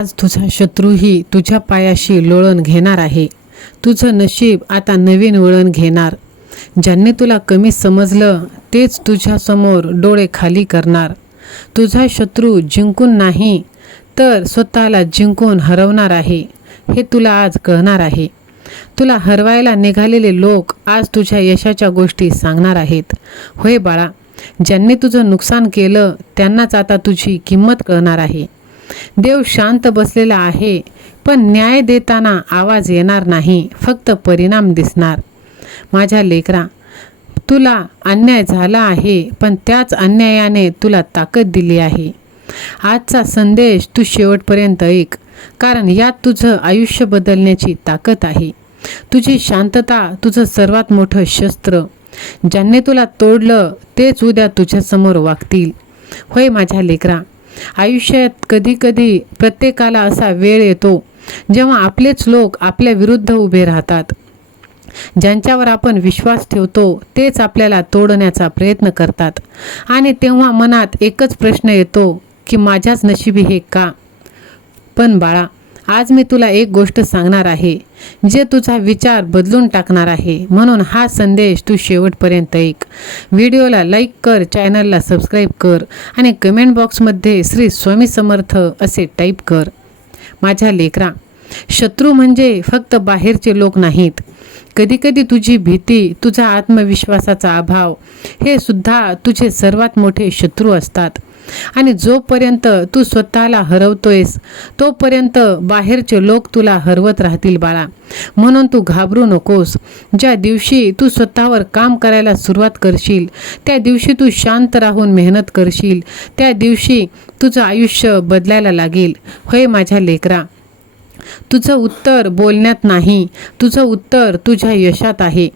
आज तुझा शत्रूही तुझ्या पायाशी लोळण घेणार आहे. तुझं नशीब आता नवीन वळण घेणार. ज्यांनी तुला कमी समजलं तेच तुझ्यासमोर डोळे खाली करणार. तुझा शत्रू जिंकून नाही तर स्वतःला जिंकून हरवणार आहे, हे तुला आज कळणार आहे. तुला हरवायला निघालेले लोक आज तुझ्या यशाच्या गोष्टी सांगणार आहेत. होय बाळा, ज्यांनी तुझं नुकसान केलं त्यांनाच आता तुझी किंमत कळणार आहे. देव शांत बसलेला आहे, पण न्याय देताना आवाज येणार नाही, फक्त परिणाम दिसणार. माझ्या लेकरा, तुला अन्याय झाला आहे, पण त्याच अन्यायाने तुला ताकद दिली आहे. आजचा संदेश तू शेवटपर्यंत ऐक, कारण यात तुझं आयुष्य बदलण्याची ताकद आहे. तुझी शांतता तुझं सर्वात मोठं शस्त्र. ज्यांनी तुला तोडलं तेच उद्या तुझ्यासमोर वागतील. होय माझ्या लेकरा, आयुष्यात कधी प्रत्येकाला असा वेळ येतो जेव्हा आपलेच लोक आपल्या विरुद्ध उभे राहतात. ज्यांच्यावर आपण विश्वास ठेवतो तेच आपल्याला तोडण्याचा प्रयत्न करतात. आणि तेव्हा मनात एकच प्रश्न येतो की माझ्याच नशिबी हे का? पण बाळा, आज मी तुला एक गोष्ट सांगणार आहे जे तुझा विचार बदलून टाकणार आहे. म्हणून हा संदेश तू शेवटपर्यंत ऐक. व्हिडिओला लाईक कर, चॅनलला सबस्क्राईब कर आणि कमेंट बॉक्समध्ये श्री स्वामी समर्थ असे टाईप कर. माझ्या लेकरा, शत्रू म्हणजे फक्त बाहेरचे लोक नाहीत. कधी तुझी भीती, तुझा आत्मविश्वासाचा अभाव हे सुद्धा तुझे सर्वात मोठे शत्रू असतात. आणि जोपर्यंत तू स्वतःला हरवतोयस तोपर्यंत बाहेरचे लोक तुला हरवत राहतील बाळा. म्हणून तू घाबरू नकोस. ज्या दिवशी तू स्वतःवर काम करायला सुरुवात करशील, त्या दिवशी तू शांत राहून मेहनत करशील, त्या दिवशी तुझं आयुष्य बदलायला लागेल. होय माझ्या लेकरा, तुझं उत्तर बोलण्यात नाही, तुझं उत्तर तुझ्या यशात आहे.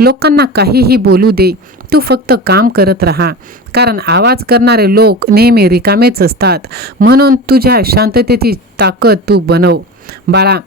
लोकांना काहीही बोलू दे, तू फक्त काम करत राहा, कारण आवाज करणारे लोक नेहमी रिकामेच असतात. म्हणून तुझ्या शांततेची ताकद तू बनव. बाळा,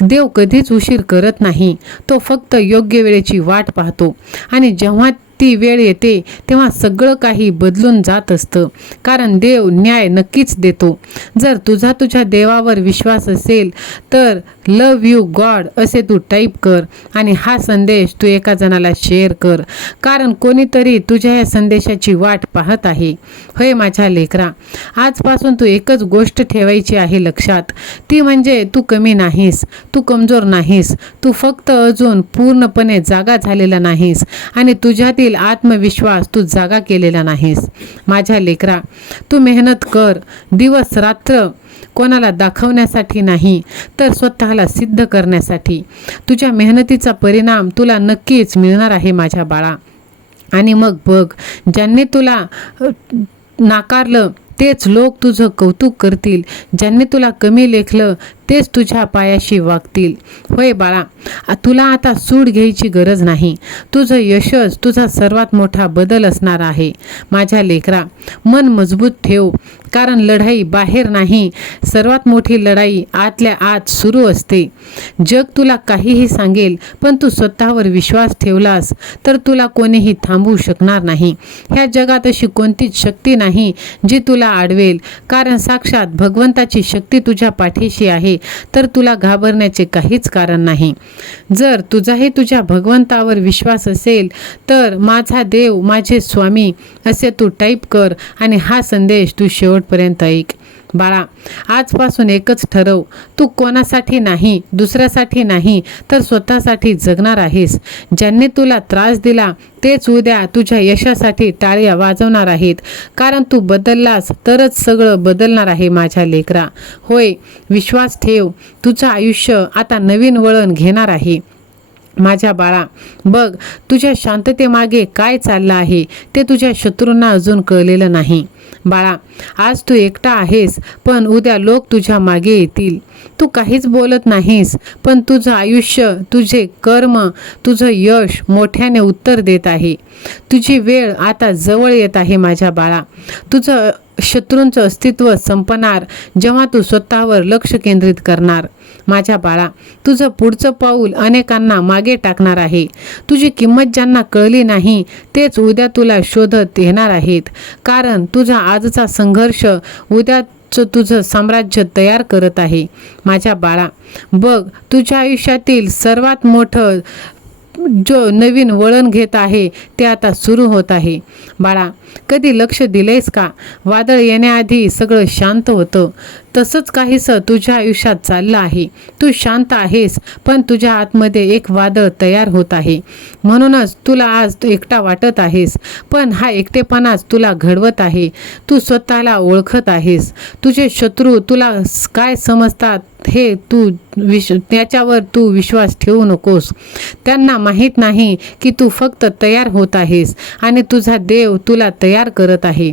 देव कधीच उशीर करत नाही, तो फक्त योग्य वेळेची वाट पाहतो. आणि जेव्हा ती वेळ येते तेव्हा सगळं काही बदलून जात असतं, कारण देव न्याय नक्कीच देतो. जर तुझ्या देवावर विश्वास असेल तर लव यू गॉड असे तू टाईप कर आणि हा संदेश तू एका जणाला शेअर कर, कारण कोणीतरी तुझ्या या संदेशाची वाट पाहत आहे. होय माझ्या लेकरा, आजपासून तू एकच गोष्ट ठेवायची आहे लक्षात, ती म्हणजे तू कमी नाहीस, तू कमजोर नाहीस, तू फक्त अजून पूर्णपणे जागा झालेला नाहीस आणि तुझ्यातील आत्मविश्वास तू जागा केलेला नाहीस. माझ्या लेकरा, तू मेहनत कर दिवस रात्र, कोणाला दाखवण्यासाठी नाही तर स्वतःला सिद्ध करण्यासाठी. तुझ्या मेहनतीचा परिणाम तुला नक्कीच मिळणार आहे माझ्या बाळा. आणि मग बघ, ज्यांनी तुला नाकारलं तेच लोक तुझं कौतुक करतील. ज्यांनी तुला कमी लेखलं तेच तुझ्या पायाशी वागतील. होय बाळा, तुला आता सूड घ्यायची गरज नाही. तुझं यशच तुझा सर्वात मोठा बदल असणार आहे. माझ्या लेकरा, मन मजबूत ठेव, कारण लढाई बाहेर नाही, सर्वात मोठी लढाई आतल्या आत सुरू असते. जग तुला काहीही सांगेल, पण तू स्वतःवर विश्वास ठेवलास तर तुला कोणीही थांबवू शकणार नाही. ह्या जगात अशी कोणतीच शक्ती नाही जी तुला अडवेल, कारण साक्षात भगवंताची शक्ती तुझ्या पाठीशी आहे. तर तुला घाबरण्याचे काहीच कारण नाही. जर तुझाही तुझ्या भगवंतावर विश्वास असेल तर माझा देव, माझे स्वामी असे तू टाईप कर आणि हा संदेश तू शेवटपर्यंत ऐक. बाळा, आजपासून एकच ठरव, तू कोणासाठी नाही, दुसऱ्यासाठी नाही तर स्वतःसाठी जगणार आहेस. ज्यांनी तुला त्रास दिला तेच उद्या तुझ्या यशासाठी टाळ्या वाजवणार आहेत, कारण तू बदललास तरच सगळं बदलणार आहे माझ्या लेकरा. होय, विश्वास ठेव, तुझं आयुष्य आता नवीन वळण घेणार आहे. माझ्या बाळा, बघ, तुझ्या शांततेमागे काय चाललं आहे ते तुझ्या शत्रूंना अजून कळलेलं नाही. बाळा, आज तू एकटा आहेस, पण उद्या लोक तुझ्या मागे येतील. तू काहीच बोलत नाहीस, पण तुझं आयुष्य, तुझे कर्म, तुझं यश मोठ्याने उत्तर देत आहे. तुझी वेळ आता जवळ येत आहे माझ्या बाळा. तुझं शत्रूंचं अस्तित्व संपणार जेव्हा तू स्वतःवर लक्ष केंद्रित करणार. माझ्या बाळा, तुझं पुढचं पाऊल अनेकांना मागे टाकणार आहे. तुझी किंमत ज्यांना कळली नाही तेच उद्या तुला शोधत येणार आहेत. कारण तुझा आजचा संघर्ष उद्याचं तुझं साम्राज्य तयार करत आहे. माझ्या बाळा, बघ, तुझ्या आयुष्यातील सर्वात मोठं जो नवीन वळण घेत आहे ते आता सुरू होत आहे. बाळा, कधी लक्ष दिलेस का? वादळ येण्याआधी सगळं शांत होतं. तसंच काहीसं तुझ्या आयुष्यात चाललं आहे. तू शांत आहेस, पण तुझ्या आतमध्ये एक वादळ तयार होत आहे. म्हणूनच तुला आज एकटा वाटत आहेस, पण हा एकटेपणाच तुला घडवत आहे. तू स्वतःला ओळखत आहेस. तुझे शत्रू तुला काय समजतात हे त्याच्यावर तू विश्वास ठेवू नकोस. त्यांना माहीत नाही की तू फक्त तयार होत आहेस आणि तुझा देव तुला तयार करत आहे.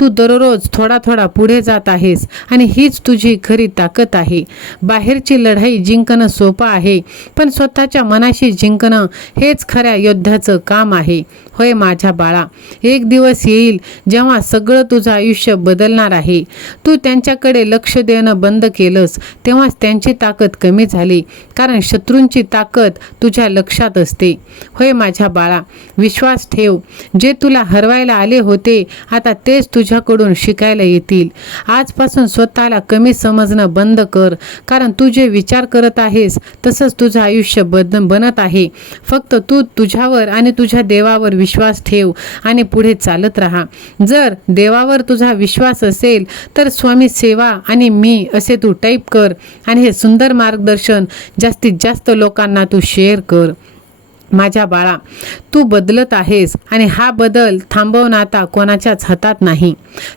तू दररोज थोडा थोडा पुढे जात आहेस आणि हीच तुझी खरी ताकद आहे. बाहेरची लढाई जिंकणं सोपं आहे, पण स्वतःच्या मनाशी जिंकणं हेच खऱ्या योद्ध्याचं काम आहे. होय माझ्या बाळा, एक दिवस येईल जेव्हा सगळं तुझं आयुष्य बदलणार आहे. तू त्यांच्याकडे लक्ष देणं बंद केलंस तेव्हाच त्यांची ताकद कमी झाली, कारण शत्रूंची ताकद तुझ्या लक्षात असते. होय माझ्या बाळा, विश्वास ठेव. जे तुला हरवायला आले होते आता तेच तुझ्याकडून शिकायला येतील. आजपासून स्वतःला कमी समजणं बंद कर, कारण तू जे विचार करत आहेस तसंच तुझं आयुष्य बनत आहे. फक्त तू तुझ्यावर आणि तुझ्या देवावर विश्वास ठेव आणि पुढे चालत राहा. जर देवावर तुझा विश्वास असेल तर स्वामी सेवा आणि मी असे तू टाईप कर आणि हे सुंदर मार्गदर्शन जास्तीत जास्त लोकांना तू शेअर कर. माझ्या बाळा, तू बदलत आहेस आणि हा बदल थांबवणं आता कोणाच्याच हातात नाही.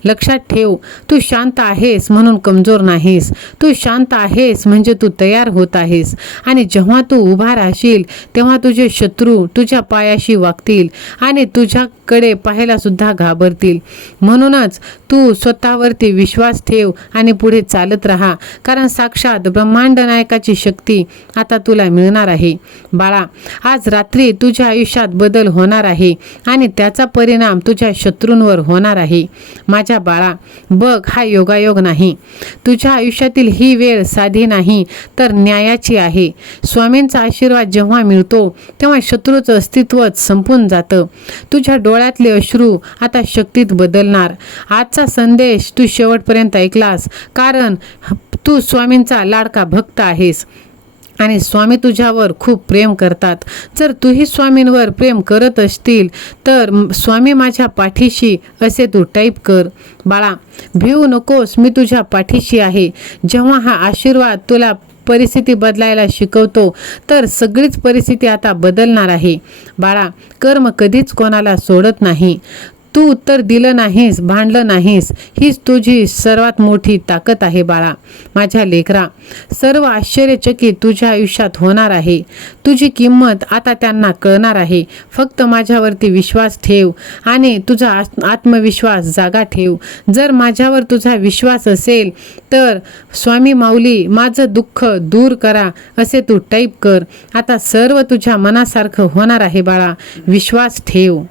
लक्षात ठेव, तू शांत आहेस म्हणून कमजोर नाहीस. तू शांत आहेस म्हणजे तू तयार होत आहेस. आणि जेव्हा तू उभा राहशील तेव्हा तुझे शत्रू तुझ्या पायाशी वागतील आणि तुझ्याकडे पाहायला सुद्धा घाबरतील. म्हणूनच तू स्वतःवरती विश्वास ठेव आणि पुढे चालत राहा, कारण साक्षात ब्रह्मांड नायकाची शक्ती आता तुला मिळणार आहे. बाळा, आज रात्री तुझ्या आयुष्यात बदल होणार आहे आणि त्याचा परिणाम तुझ्या शत्रूंवर होणार आहे. माझ्या बाळा, बघ, हा योगायोग नाही. तुझ्या आयुष्यातील ही वेळ साधी नाही तर न्यायाची आहे. स्वामींचा आशीर्वाद जेव्हा मिळतो तेव्हा शत्रूचं अस्तित्वच संपून जातं. तुझ्या डोळ्यातले अश्रू आता शक्तीत बदलणार. आजचा संदेश तू शेवटपर्यंत ऐकलास, कारण तू स्वामींचा लाडका भक्त आहेस आणि स्वामी तुझ्यावर खूप प्रेम करतात. जर तूही स्वामींवर प्रेम करत असतील तर स्वामी माझ्या पाठीशी असे तू टाईप कर. बाळा, भिवू नकोस, मी तुझ्या पाठीशी आहे. जेव्हा हा आशीर्वाद तुला परिस्थिती बदलायला शिकवतो तर सगळीच परिस्थिती आता बदलणार आहे. बाळा, कर्म कधीच कोणाला सोडत नाही. तू उत्तर दिलं नाहीस, भांडलं नाहीस, हीच तुझी सर्वात मोठी ताकद आहे. बाळा माझ्या लेकरा, सर्व आश्चर्यचकित तुझ्या आयुष्यात होणार आहे. तुझी किंमत आता त्यांना कळणार आहे. फक्त माझ्यावरती विश्वास ठेव आणि तुझा आत्मविश्वास जागा ठेव. जर माझ्यावर तुझा विश्वास असेल तर स्वामी माऊली माझं दुःख दूर करा असे तू टाईप कर. आता सर्व तुझ्या मनासारखं होणार आहे. बाळा, विश्वास ठेव.